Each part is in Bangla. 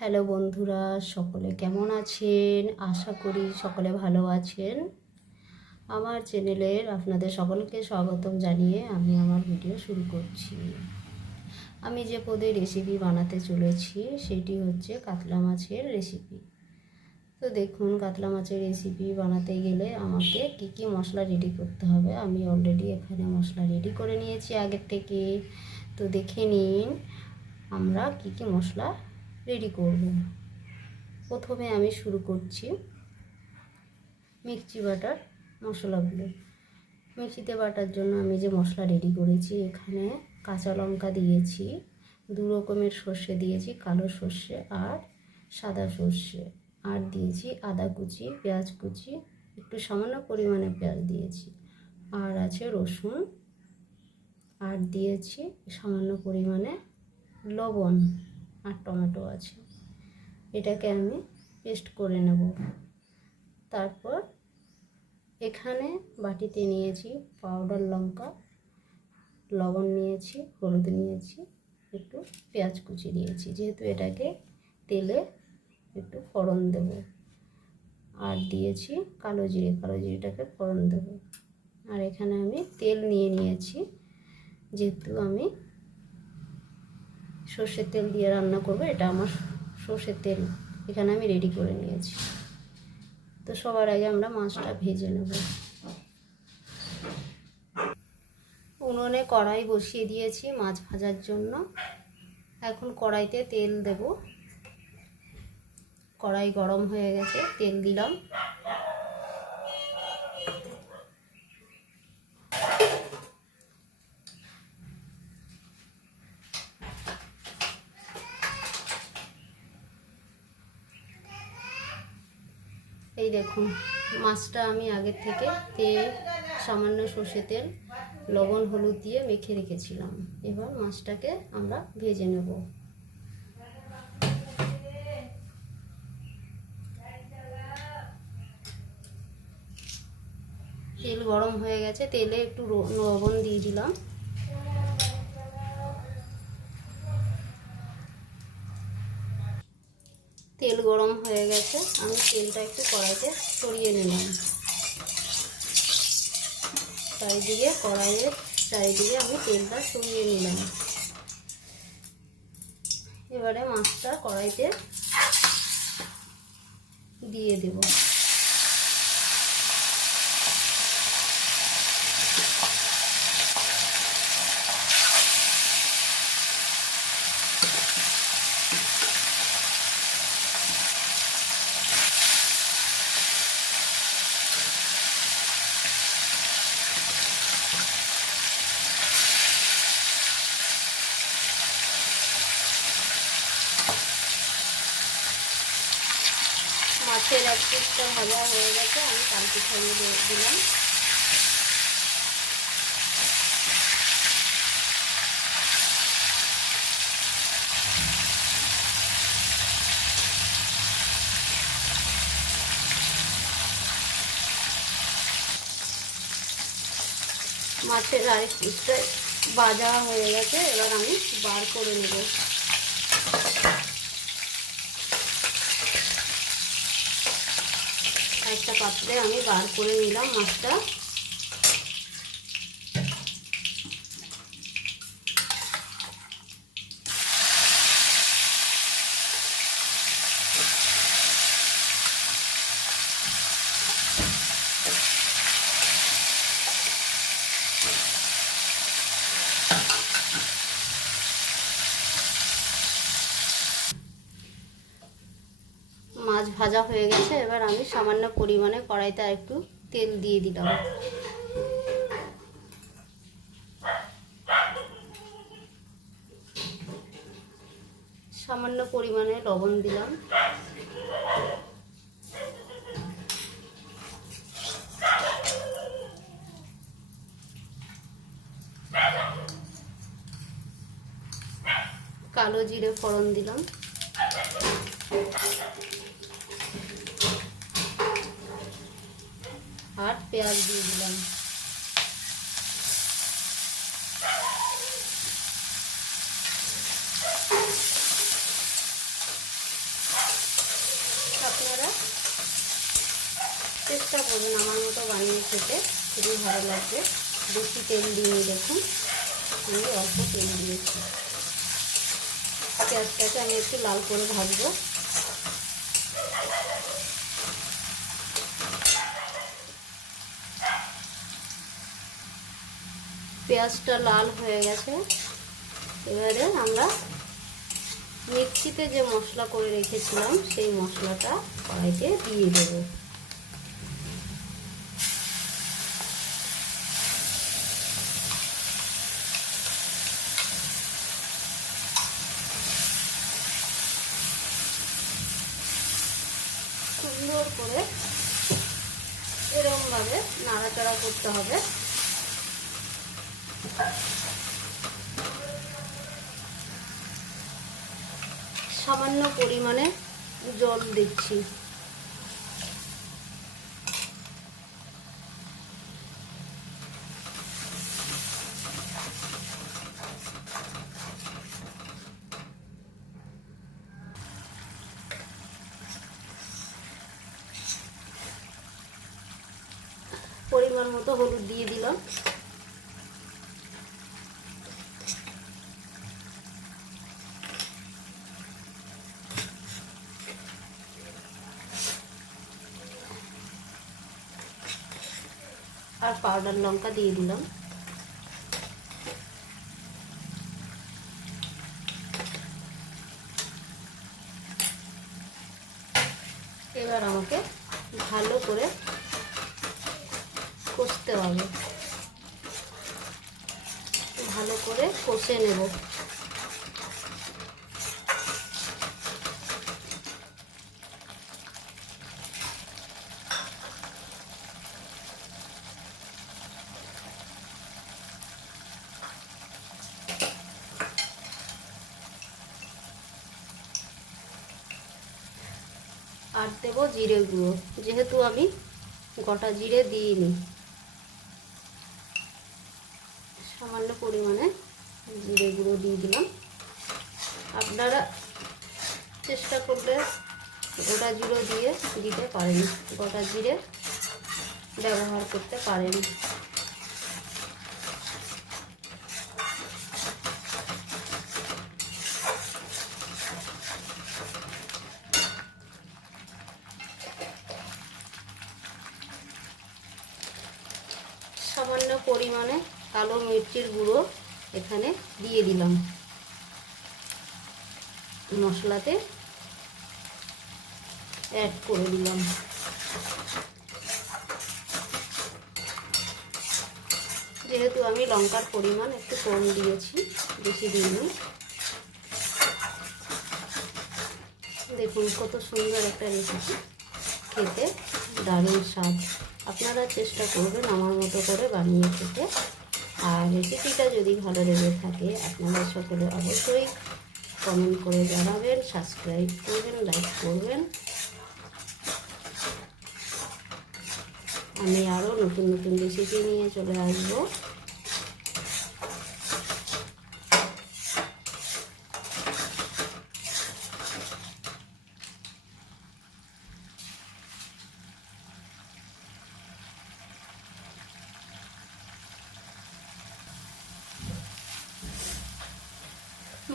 হ্যালো বন্ধুরা, সকলে কেমন আছেন? আশা করি সকলে ভালো আছেন। আমার চ্যানেলের আপনাদের সকলকে স্বাগতম জানিয়ে আমি আমার ভিডিও শুরু করছি। আমি যে পদে রেসিপি বানাতে চলেছি সেটি হচ্ছে কাতলা মাছের রেসিপি। তো দেখুন, কাতলা মাছের রেসিপি বানাতে গেলে আমাকে কি মশলা রেডি করতে হবে। আমি অলরেডি এখানে মশলা রেডি করে নিয়েছি আগের থেকে। তো দেখে নিন আমরা কি মশলা রেডি করব। প্রথমে আমি শুরু করছি মিক্সি বাটার মশলাগুলো। মিক্সিতে বাটার জন্য আমি যে মশলা রেডি করেছি, এখানে কাঁচা লঙ্কা দিয়েছি, দু রকমের সর্ষে দিয়েছি, কালো সর্ষে আর সাদা সর্ষে, আর দিয়েছি আদা কুচি, পেঁয়াজ কুচি, একটু সামান্য পরিমাণে পেঁয়াজ দিয়েছি, আর আছে রসুন, আর দিয়েছি সামান্য পরিমাণে লবণ, আর টমেটো আছে। এটাকে আমি পেস্ট করে নেব। তারপর এখানে বাটিতে নিয়েছি পাউডার লঙ্কা, লবণ নিয়েছি, হলুদ নিয়েছি, একটু পেঁয়াজ কুচি দিয়েছি, যেহেতু এটাকে তেলে একটু ফোড়ন দেব, আর দিয়েছি কালো জিরেটাকে ফোড়ন দেব। আর এখানে আমি তেল নিয়েছি, যেহেতু আমি সর্ষের তেল দিয়ে রান্না করব, এটা আমার সর্ষের তেল এখানে আমি রেডি করে নিয়েছি। তো সবার আগে আমরা মাছটা ভেজে নেব। উনুনে কড়াই বসিয়ে দিয়েছি মাছ ভাজার জন্য। এখন কড়াইতে তেল দেব। কড়াই গরম হয়ে গেছে, তেল দিলাম। এই দেখুন, মাছটা আমি আগের থেকে সামান্য সর্ষে তেল, লবণ, হলুদ দিয়ে মেখে রেখেছিলাম। এবার মাছটাকে আমরা ভেজে নেব। তেল গরম হয়ে গেছে, তেলে একটু লবণ দিয়ে দিলাম। তেল গরম হয়ে গেছে, আমি তেলটা একটু কড়াইতে ছড়িয়ে নিলাম। কড়াইয়ের চারিদিকে আমি তেলটা ছড়িয়ে নিলাম। এবারে মাছটা কড়াইতে দিয়ে দেব। মাছের এক পিসটা ভাজা হয়ে গেছে, আমি কালকে ছড়িয়ে দিলাম। মাছের আরেক পিসটা ভাজা হয়ে গেছে, এবার আমি বার করে নেব। একটা পাত্রে আমি বার করে নিলাম মাছটা। মাছ ভাজা হয়ে গেছে, এবার আমি সামান্য পরিমাণে কড়াইতে একটু তেল দিয়ে দিলাম। সামান্য পরিমাণে লবণ দিলাম। কালো জিরে ফোড়ন দিলাম। আর পেঁয়াজ দিয়ে দিলাম। চেষ্টা করবেন আমার মতো বানিয়ে খেতে, খুবই ভালো লাগবে। বেশি তেল দিইনি, দেখুন আমি অল্প তেল দিয়েছি। পেঁয়াজটাকে আমি একটু লাল করে ভাজবো। পেঁয়াজটা লাল হয়ে গেছে, এবারে আমরা মিক্সিতে যে মশলা করে রেখেছিলাম সেই মশলাটা কড়াইতে দিয়ে দেব। সুন্দর করে এরকমভাবে নাড়াচাড়া করতে হবে। সামান্য পরিমাণে জল দিচ্ছি। পরিমাণ মতো হলুদ দিয়ে দিলাম। আর পাউডার লঙ্কা দিয়ে দিলাম। এবার আমাকে ভালো করে কষতে হবে, ভালো করে কষে নেব। আর দেবো জিরে গুঁড়ো, যেহেতু আমি গোটা জিরে দিইনি, সামান্য পরিমাণে জিরে গুঁড়ো দিয়ে দিলাম। আপনারা চেষ্টা করলে গোটা জিরে দিয়ে দিতে পারেন, গোটা জিরে ব্যবহার করতে পারেন। সামান্য পরিমাণে কালো মির্চির গুঁড়ো এখানে দিয়ে দিলাম, মশলাতে অ্যাড করে দিলাম। যেহেতু আমি লঙ্কার পরিমাণ একটু কম দিয়েছি, বেশি দিইনি। দেখুন কত সুন্দর একটা রেসিপি, খেতে দারুণ স্বাদ। আপনারা চেষ্টা করবেন আমার মতো করে বানিয়ে খেতে। আর রেসিপিটা যদি ভালো লেগে থাকে আপনারা সকলে অবশ্যই কমেন্ট করে জানাবেন, সাবস্ক্রাইব করবেন, লাইক করবেন। আমি আরও নতুন নতুন রেসিপি নিয়ে চলে আসবো।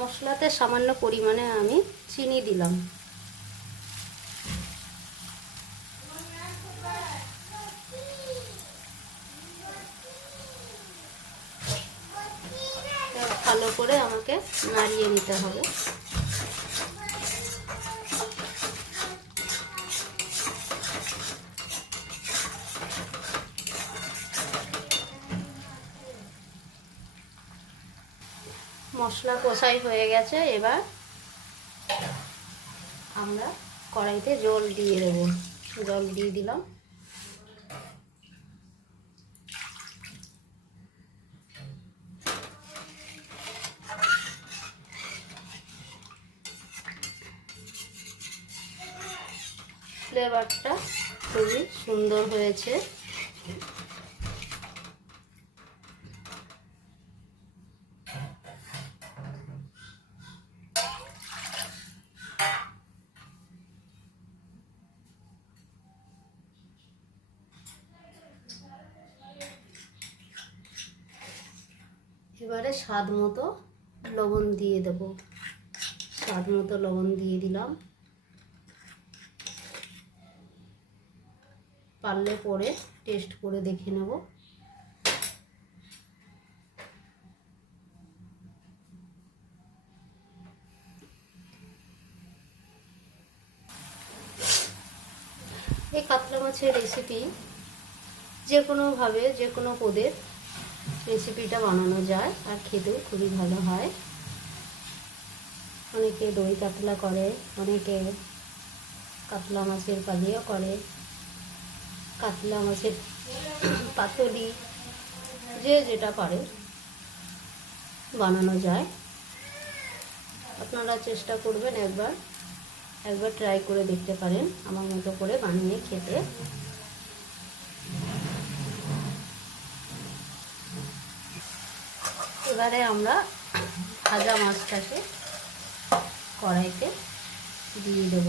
মশলাতে সামান্য পরিমাণে আমি চিনি দিলাম। ভালো করে আমাকে নাড়িয়ে নিতে হবে। মশলা কষাই হয়ে গেছে, এবার আমরা কড়াইতে জল দিয়ে দেব। জল দিয়ে দিলাম। ফ্লেভারটা খুবই সুন্দর হয়েছে। এবারে স্বাদ মতো লবণ দিয়ে দেব। স্বাদ মতো লবণ দিয়ে দিলাম। পারলে পরে টেস্ট করে দেখে নেব। এই কাতলা মাছের রেসিপি যে কোনোভাবে যে কোনো পদের রেসিপিটা বানানো যায় আর খেতেও খুবই ভালো হয়। অনেকে দই কাতলা করে, অনেকে কাতলা মাছের কালিয়া করে, কাতলা মাছের পাতুরি, যে যেটা পারে বানানো যায়। আপনারা চেষ্টা করবেন, একবার ট্রাই করে দেখতে পারেন আমার মতো করে বানিয়ে খেতে। এবারে আমরা ভাজা মাছটাকে কড়াইতে দিয়ে দেব।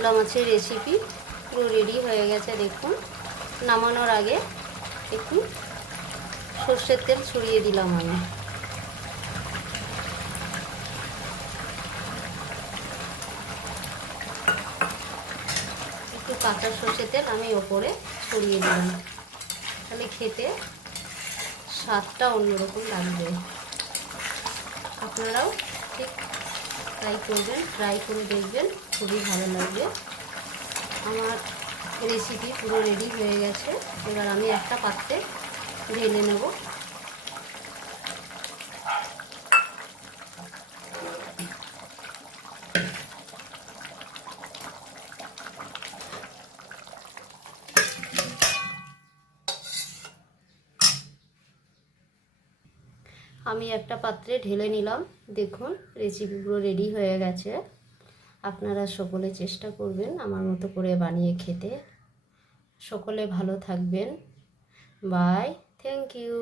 কাতলা মাছের রেসিপি পুরো রেডি হয়ে গেছে। দেখুন, নামানোর আগে একটু সর্ষের তেল ছড়িয়ে দিলাম আমি। একটু কাঁচা সর্ষের তেল আমি ওপরে ছড়িয়ে দিলাম, তাহলে খেতে স্বাদটা অন্যরকম লাগবে। আপনারাও ঠিক ট্রাই করবেন, ট্রাই করে দেখবেন, খুবই ভালো লাগবে। আমার রেসিপি পুরো রেডি হয়ে গেছে। এবার আমি একটা পাত্রে ঢেলে নেব। আমি একটা পাত্রে ঢেলে নিলাম। দেখুন, রেসিপি পুরো রেডি হয়ে গেছে। আপনারা সকলে চেষ্টা করবেন আমার মতো করে বানিয়ে খেতে। সকলে ভালো থাকবেন। Bye, thank you.